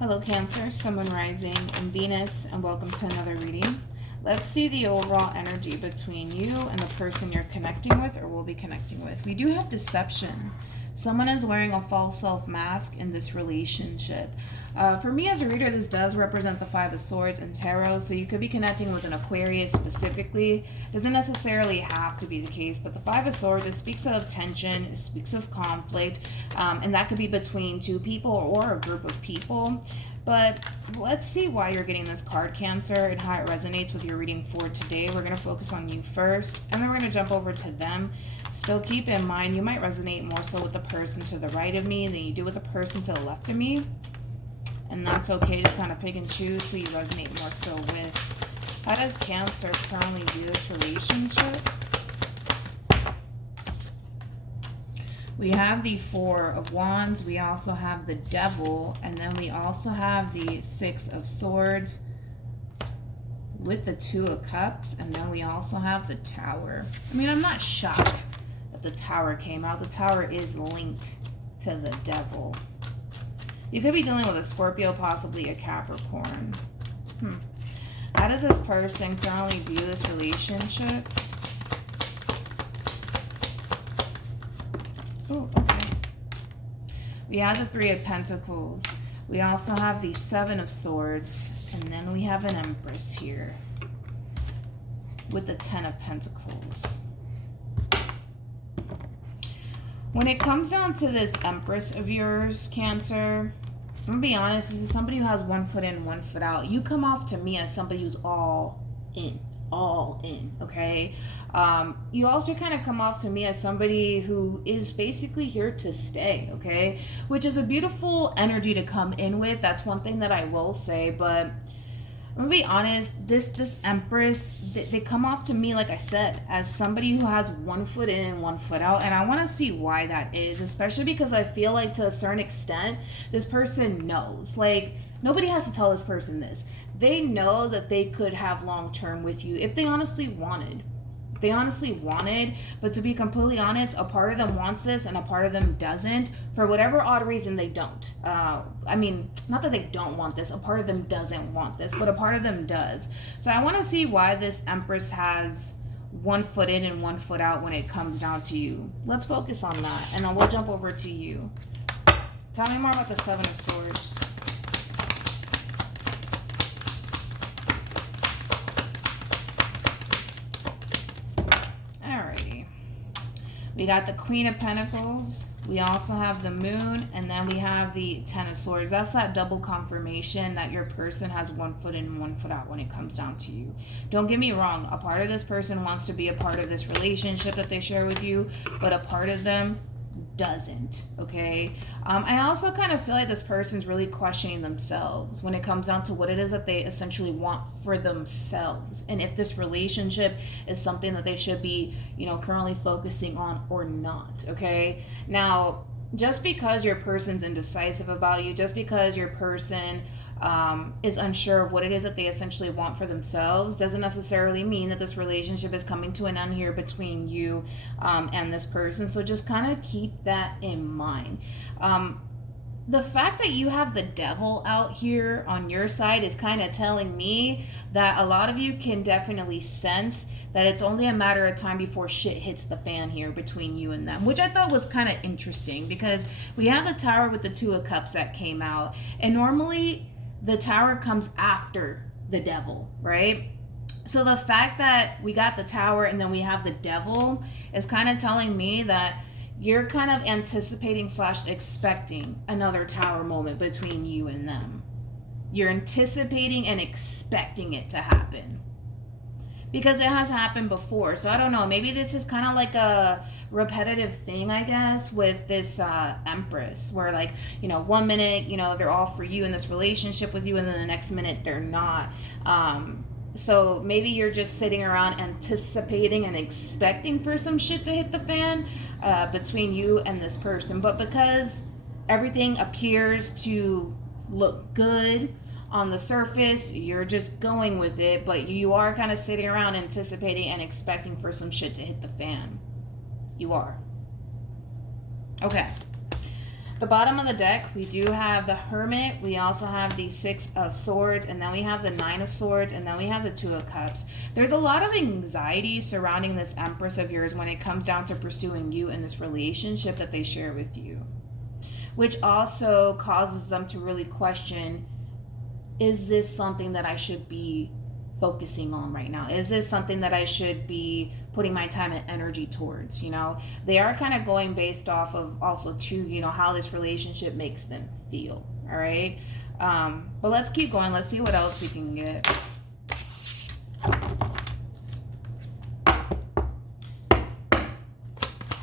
Hello Cancer, Sun, Moon, Rising, and Venus, and welcome to another reading. Let's see the overall energy between you and the person you're connecting with or will be connecting with. We do have deception. Someone is wearing a false self mask in this relationship. For me as a reader, this does represent the Five of Swords in Tarot, so you could be connecting with an Aquarius specifically. Doesn't necessarily have to be the case, but the Five of Swords, it speaks of tension, it speaks of conflict, and that could be between two people or a group of people. But let's see why you're getting this card, Cancer, and how it resonates with your reading for today. We're going to focus on you first, and then we're going to jump over to them. Still keep in mind, you might resonate more so with the person to the right of me than you do with the person to the left of me. And that's okay. Just kind of pick and choose who you resonate more so with. How does Cancer currently view this relationship? We have the Four of Wands, we also have the Devil, and then we also have the Six of Swords with the Two of Cups, and then we also have the Tower. I mean, I'm not shocked that the Tower came out. The Tower is linked to the Devil. You could be dealing with a Scorpio, possibly a Capricorn. How does this person currently view this relationship? Oh, okay. We have the Three of Pentacles. We also have the Seven of Swords. And then we have an Empress here with the Ten of Pentacles. When it comes down to this Empress of yours, Cancer, I'm going to be honest, this is somebody who has one foot in, one foot out. You come off to me as somebody who's all in, okay? You also kind of come off to me as somebody who is basically here to stay, okay? Which is a beautiful energy to come in with. That's one thing that I will say, but I'm gonna be honest, this Empress, they come off to me, like I said, as somebody who has one foot in and one foot out, and I want to see why that is, especially because I feel like to a certain extent, this person knows. Like, nobody has to tell this person this. They know that they could have long-term with you if they honestly wanted. But to be completely honest, a part of them wants this and a part of them doesn't. For whatever odd reason, they don't. I mean, not that they don't want this. A part of them doesn't want this, but a part of them does. So I want to see why this Empress has one foot in and one foot out when it comes down to you. Let's focus on that, and then we'll jump over to you. Tell me more about the Seven of Swords. We got the Queen of Pentacles, we also have the Moon, and then we have the Ten of Swords. That's that double confirmation that your person has one foot in, one foot out when it comes down to you. Don't get me wrong, a part of this person wants to be a part of this relationship that they share with you, but a part of them doesn't, okay? I also kind of feel like this person's really questioning themselves when it comes down to what it is that they essentially want for themselves, and if this relationship is something that they should be, you know, currently focusing on or not, okay? Now, just because your person's indecisive about you, just because your person is unsure of what it is that they essentially want for themselves, doesn't necessarily mean that this relationship is coming to an end here between you and this person. So just kind of keep that in mind. The fact that you have the Devil out here on your side is kind of telling me that a lot of you can definitely sense that it's only a matter of time before shit hits the fan here between you and them, which I thought was kind of interesting because we have the Tower with the Two of Cups that came out, and normally the Tower comes after the Devil, right? So the fact that we got the Tower and then we have the Devil is kind of telling me that you're kind of anticipating / expecting another Tower moment between you and them. You're anticipating and expecting it to happen because it has happened before. So I don't know, maybe this is kind of like a repetitive thing, I guess, with this Empress, where, like, you know, one minute, you know, they're all for you in this relationship with you, and then the next minute they're not. So maybe you're just sitting around anticipating and expecting for some shit to hit the fan between you and this person. But because everything appears to look good on the surface, you're just going with it, but you are kind of sitting around anticipating and expecting for some shit to hit the fan. You are. Okay. The bottom of the deck, we do have the Hermit, we also have the Six of Swords, and then we have the Nine of Swords, and then we have the Two of Cups. There's a lot of anxiety surrounding this Empress of yours when it comes down to pursuing you in this relationship that they share with you, which also causes them to really question, is this something that I should be focusing on right now? Is this something that I should be putting my time and energy towards? You know, they are kind of going based off of also too, you know, how this relationship makes them feel. All right. But let's keep going. Let's see what else we can get.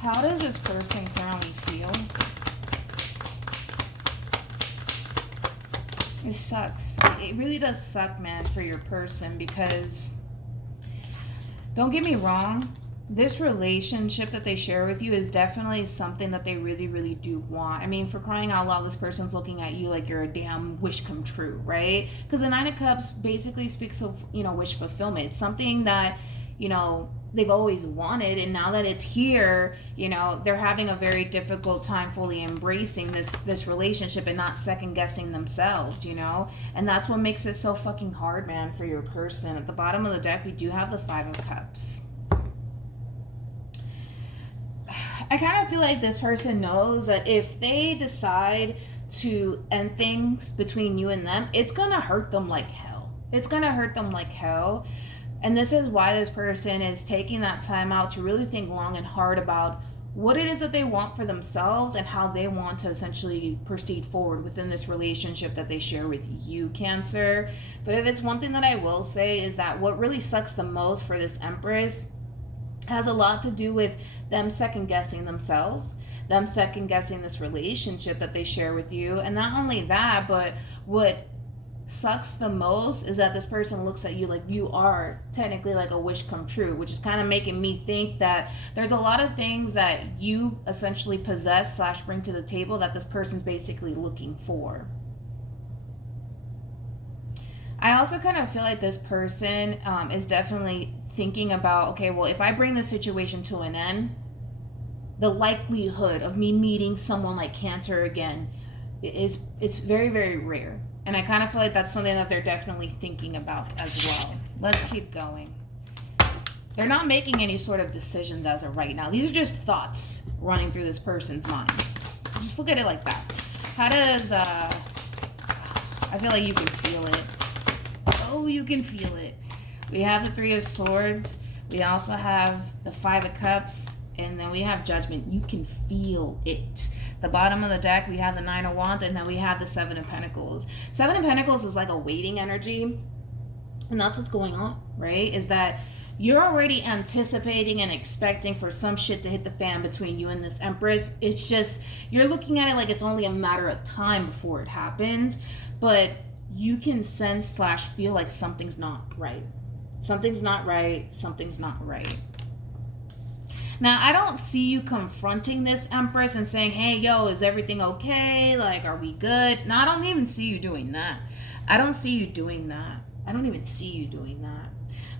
How does this person currently feel? It sucks. It really does suck, man, for your person, because don't get me wrong, this relationship that they share with you is definitely something that they really, really do want. I mean, for crying out loud, this person's looking at you like you're a damn wish come true, right? Because the Nine of Cups basically speaks of, you know, wish fulfillment. It's something that, you know, they've always wanted, and now that it's here, you know, they're having a very difficult time fully embracing this relationship and not second guessing themselves, you know. And that's what makes it so fucking hard, man, for your person. At the bottom of the deck, we do have the Five of Cups. I kind of feel like this person knows that if they decide to end things between you and them, it's gonna hurt them like hell. It's gonna hurt them like hell. And this is why this person is taking that time out to really think long and hard about what it is that they want for themselves and how they want to essentially proceed forward within this relationship that they share with you, Cancer. But if it's one thing that I will say is that what really sucks the most for this Empress has a lot to do with them second guessing themselves, them second guessing this relationship that they share with you. And not only that, but what sucks the most is that this person looks at you like you are technically like a wish come true, which is kind of making me think that there's a lot of things that you essentially possess / bring to the table that this person's basically looking for. I also kind of feel like this person is definitely thinking about, okay, well, if I bring this situation to an end, the likelihood of me meeting someone like Cancer again it's very, very rare. And I kind of feel like that's something that they're definitely thinking about as well. Let's keep going. They're not making any sort of decisions as of right now. These are just thoughts running through this person's mind. Just look at it like that. How does, I feel like you can feel it. Oh, you can feel it. We have the Three of Swords. We also have the Five of Cups. And then we have Judgment. You can feel it. The bottom of the deck, we have the Nine of Wands, and then we have the Seven of Pentacles. Seven of Pentacles is like a waiting energy. And that's what's going on, right? Is that you're already anticipating and expecting for some shit to hit the fan between you and this Empress. It's just, you're looking at it like it's only a matter of time before it happens. But you can sense / feel like something's not right. Something's not right. Something's not right. Now, I don't see you confronting this Empress and saying, hey, yo, is everything okay? Like, are we good? No, I don't even see you doing that. I don't see you doing that. I don't even see you doing that.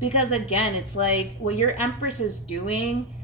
Because, again, it's like what your Empress is doing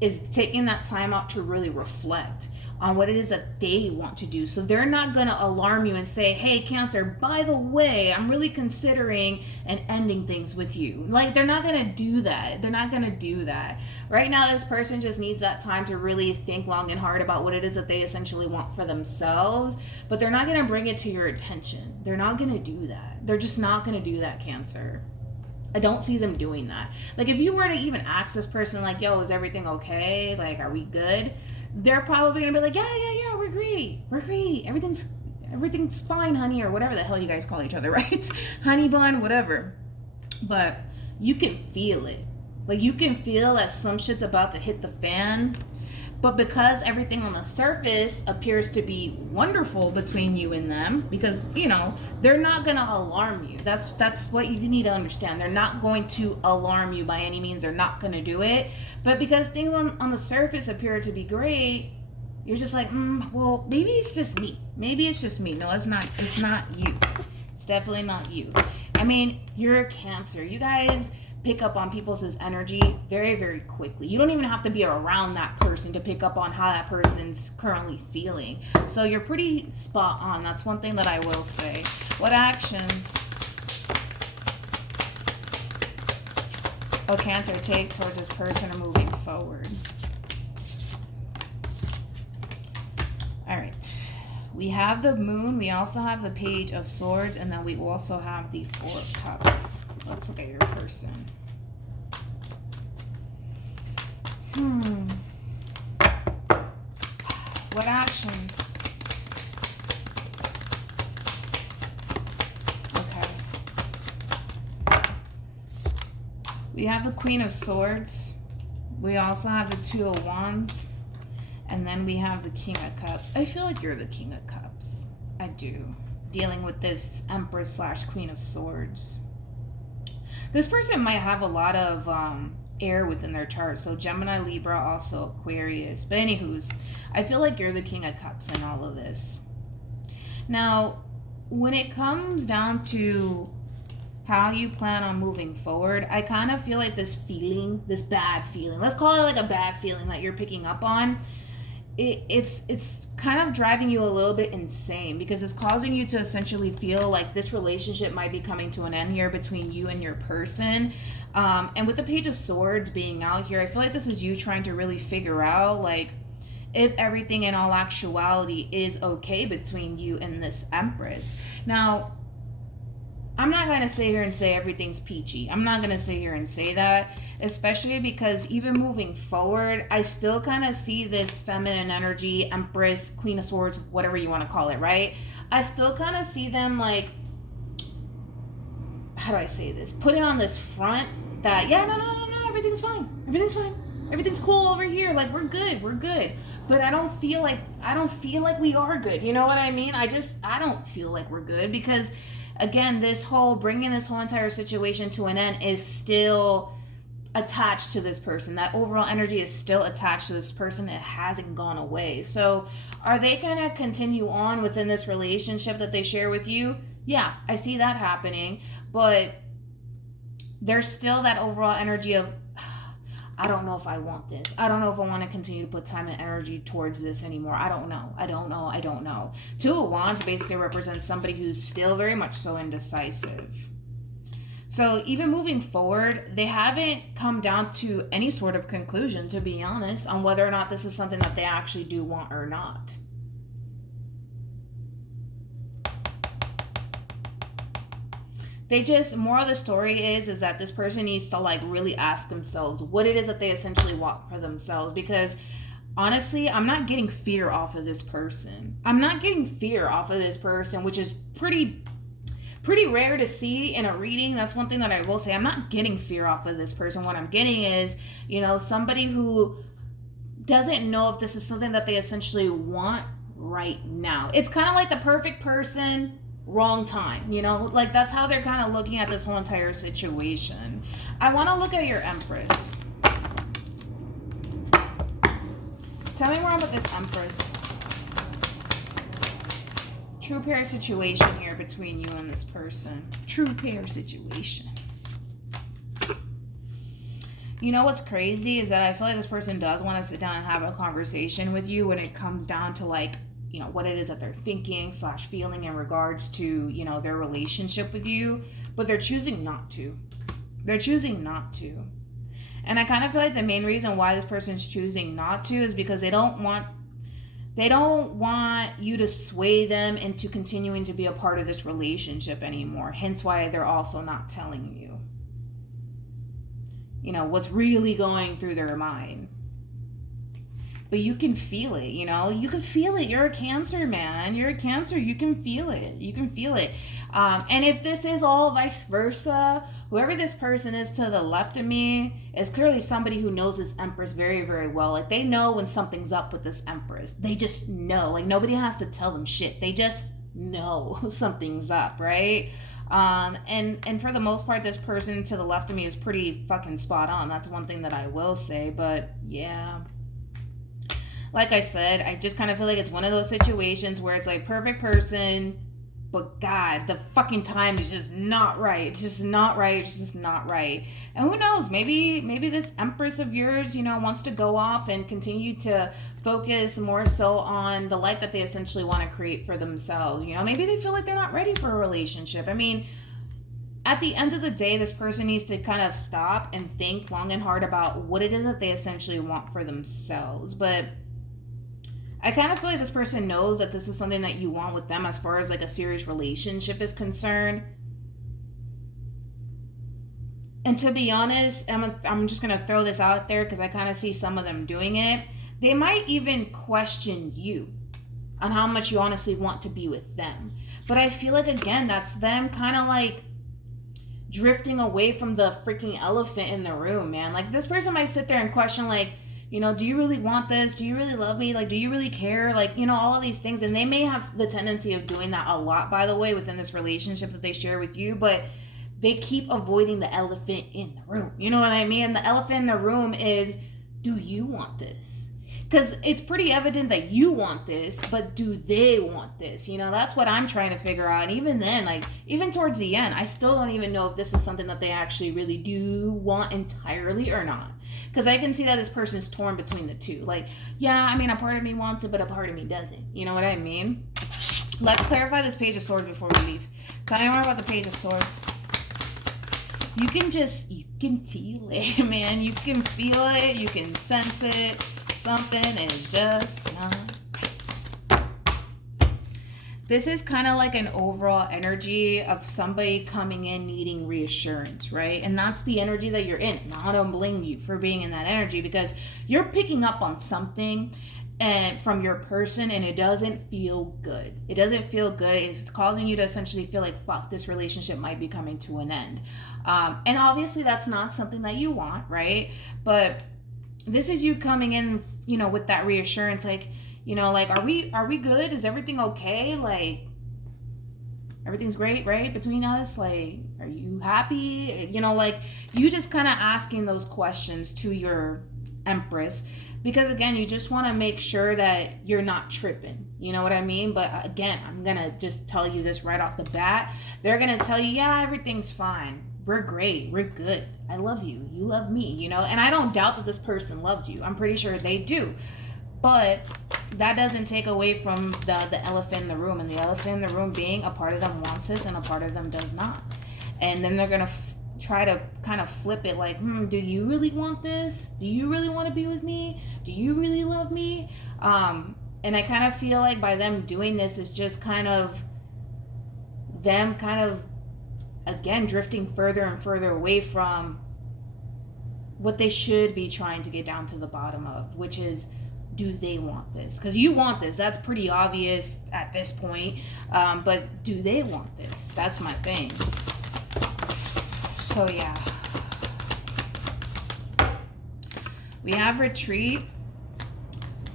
is taking that time out to really reflect on what it is that they want to do. So they're not going to alarm you and say, hey, Cancer, by the way, I'm really considering and ending things with you. Like, they're not going to do that. They're not going to do that. Right now, this person just needs that time to really think long and hard about what it is that they essentially want for themselves. But they're not going to bring it to your attention. They're not going to do that. They're just not going to do that, Cancer. I don't see them doing that. Like, if you were to even ask this person, like, yo, is everything okay? Like, are we good? They're probably gonna be like, yeah, we're great. Everything's fine, honey, or whatever the hell you guys call each other, right? Honey bun, whatever. But you can feel it. Like, you can feel that some shit's about to hit the fan. But because everything on the surface appears to be wonderful between you and them, because, you know, they're not going to alarm you. That's what you need to understand. They're not going to alarm you by any means. They're not going to do it. But because things on the surface appear to be great, you're just like, well, maybe it's just me. Maybe it's just me. No, it's not. It's not you. It's definitely not you. I mean, you're a Cancer. You guys pick up on people's energy very, very quickly. You don't even have to be around that person to pick up on how that person's currently feeling. So you're pretty spot on. That's one thing that I will say. What actions will Cancer take towards this person moving forward? All right. We have the Moon. We also have the Page of Swords. And then we also have the Four of Cups. Let's look at your person. What actions? Okay. We have the Queen of Swords. We also have the Two of Wands. And then we have the King of Cups. I feel like you're the King of Cups. I do. Dealing with this Empress / Queen of Swords. This person might have a lot of air within their chart. So Gemini, Libra, also Aquarius. But anywho's, I feel like you're the King of Cups in all of this. Now, when it comes down to how you plan on moving forward, I kind of feel like this feeling, this bad feeling, let's call it like a bad feeling that you're picking up on, it's kind of driving you a little bit insane, because it's causing you to essentially feel like this relationship might be coming to an end here between you and your person. And with the Page of Swords being out here, I feel like this is you trying to really figure out like if everything in all actuality is okay between you and this Empress. Now, I'm not going to sit here and say everything's peachy. I'm not going to sit here and say that, especially because even moving forward, I still kind of see this feminine energy, Empress, Queen of Swords, whatever you want to call it, right? I still kind of see them like, how do I say this? Putting on this front that, yeah, no, everything's fine. Everything's fine. Everything's cool over here. Like, we're good. But I don't feel like we are good. You know what I mean? I don't feel like we're good, because again, bringing this whole entire situation to an end is still attached to this person. That overall energy is still attached to this person. It hasn't gone away. So are they going to continue on within this relationship that they share with you? Yeah, I see that happening. But there's still that overall energy of, I don't know if I want this. I don't know if I want to continue to put time and energy towards this anymore. I don't know. Two of Wands basically represents somebody who's still very much so indecisive. So even moving forward, they haven't come down to any sort of conclusion, to be honest, on whether or not this is something that they actually do want or not. Moral of the story is that this person needs to like really ask themselves what it is that they essentially want for themselves. Because honestly, I'm not getting fear off of this person. Which is pretty rare to see in a reading. That's one thing that I will say. I'm not getting fear off of this person. What I'm getting is, somebody who doesn't know if this is something that they essentially want right now. It's kind of like the perfect person, wrong time, like that's how they're kind of looking at this whole entire situation. I want to look at your Empress. Tell me more about this Empress. True pair situation here between you and this person. True pair situation. You know what's crazy is that I feel like this person does want to sit down and have a conversation with you when it comes down to like, what it is that they're thinking / feeling in regards to, their relationship with you, but they're choosing not to. And I kind of feel like the main reason why this person's choosing not to is because they don't want you to sway them into continuing to be a part of this relationship anymore. Hence why they're also not telling you, what's really going through their mind. But you can feel it, you can feel it. You're a Cancer, man. You're a Cancer. You can feel it. And if this is all vice versa, whoever this person is to the left of me is clearly somebody who knows this Empress very, very well. Like, they know when something's up with this Empress. They just know. Like, nobody has to tell them shit. They just know something's up, right? And for the most part, this person to the left of me is pretty fucking spot on. That's one thing that I will say. But yeah, like I said, I just kind of feel like it's one of those situations where it's like perfect person, but God, the fucking time is just not right. It's just not right. It's just not right. And who knows? Maybe this Empress of yours, wants to go off and continue to focus more so on the life that they essentially want to create for themselves. Maybe they feel like they're not ready for a relationship. I mean, at the end of the day, this person needs to kind of stop and think long and hard about what it is that they essentially want for themselves. But I kind of feel like this person knows that this is something that you want with them as far as like a serious relationship is concerned. And to be honest, I'm just going to throw this out there because I kind of see some of them doing it. They might even question you on how much you honestly want to be with them. But I feel like, again, that's them kind of like drifting away from the freaking elephant in the room, man. Like, this person might sit there and question, like, do you really want this? Do you really love me? Like, do you really care? Like, all of these things. And they may have the tendency of doing that a lot, by the way, within this relationship that they share with you. But they keep avoiding the elephant in the room. You know what I mean? The elephant in the room is, do you want this? Because it's pretty evident that you want this, but do they want this? That's what I'm trying to figure out. And even then, like, even towards the end, I still don't even know if this is something that they actually really do want entirely or not. Because I can see that this person's torn between the two. Like, yeah, I mean, a part of me wants it, but a part of me doesn't. You know what I mean? Let's clarify this Page of Swords before we leave. Tell me more about the Page of Swords. You can feel it, man. You can feel it. You can sense it. Something is just not right. This is kind of like an overall energy of somebody coming in needing reassurance, right? And that's the energy that you're in. Now, I don't blame you for being in that energy because you're picking up on something and from your person, and it doesn't feel good. It doesn't feel good. It's causing you to essentially feel like, fuck, this relationship might be coming to an end. And obviously that's not something that you want, right? But this is you coming in, with that reassurance, like, like, are we good? Is everything okay? Like, everything's great, right? Between us? Like, are you happy? Like, you just kind of asking those questions to your Empress. Because again, you just want to make sure that you're not tripping. You know what I mean? But again, I'm going to just tell you this right off the bat. They're going to tell you, yeah, everything's fine. We're great. We're good. I love you. You love me, And I don't doubt that this person loves you. I'm pretty sure they do. But that doesn't take away from the elephant in the room. And the elephant in the room being a part of them wants this and a part of them does not. And then they're going to try to kind of flip it like, do you really want this? Do you really want to be with me? Do you really love me? And I kind of feel like by them doing this is just kind of them again drifting further and further away from what they should be trying to get down to the bottom of, which is, do they want this? Because you want this. That's pretty obvious at this point. But do they want this? That's my thing. So yeah, we have retreat,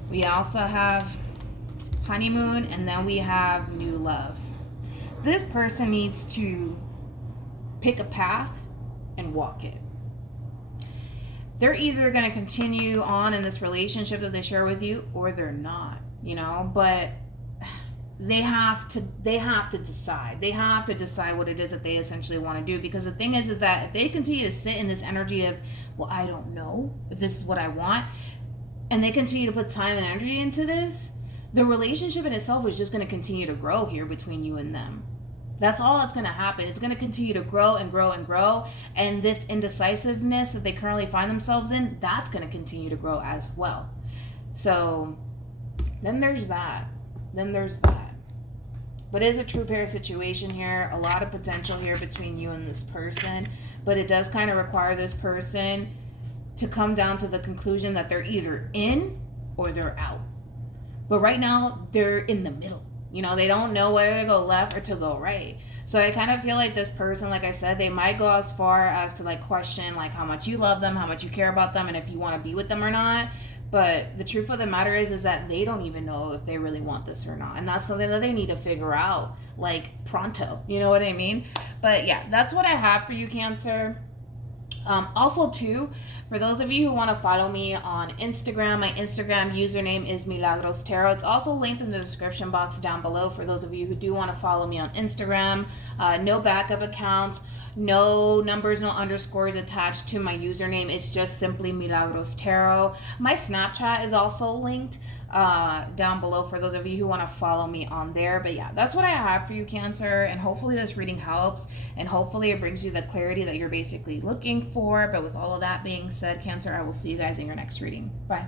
we also have honeymoon, and then we have new love. This person needs to pick a path and walk it. They're either going to continue on in this relationship that they share with you, or they're not, but they have to decide. They have to decide what it is that they essentially want to do. Because the thing is that if they continue to sit in this energy of, well, I don't know if this is what I want, and they continue to put time and energy into this, the relationship in itself is just going to continue to grow here between you and them. That's all that's going to happen. It's going to continue to grow and grow and grow. And this indecisiveness that they currently find themselves in, that's going to continue to grow as well. So then there's that. But it is a true pair situation here. A lot of potential here between you and this person. But it does kind of require this person to come down to the conclusion that they're either in or they're out. But right now, they're in the middle. They don't know whether to go left or to go right. So I kind of feel like this person, like I said, they might go as far as to like question like how much you love them, how much you care about them, and if you want to be with them or not. But the truth of the matter is that they don't even know if they really want this or not. And that's something that they need to figure out, like, pronto. You know what I mean? But yeah, that's what I have for you, Cancer. Also, too, for those of you who want to follow me on Instagram, my Instagram username is MilagrosTarot. It's also linked in the description box down below for those of you who do want to follow me on Instagram. No backup accounts, no numbers, no underscores attached to my username. It's just simply MilagrosTarot. My Snapchat is also linked down below for those of you who want to follow me on there. But yeah, that's what I have for you, Cancer, and hopefully this reading helps, and hopefully it brings you the clarity that you're basically looking for. But with all of that being said, Cancer, I will see you guys in your next reading. Bye.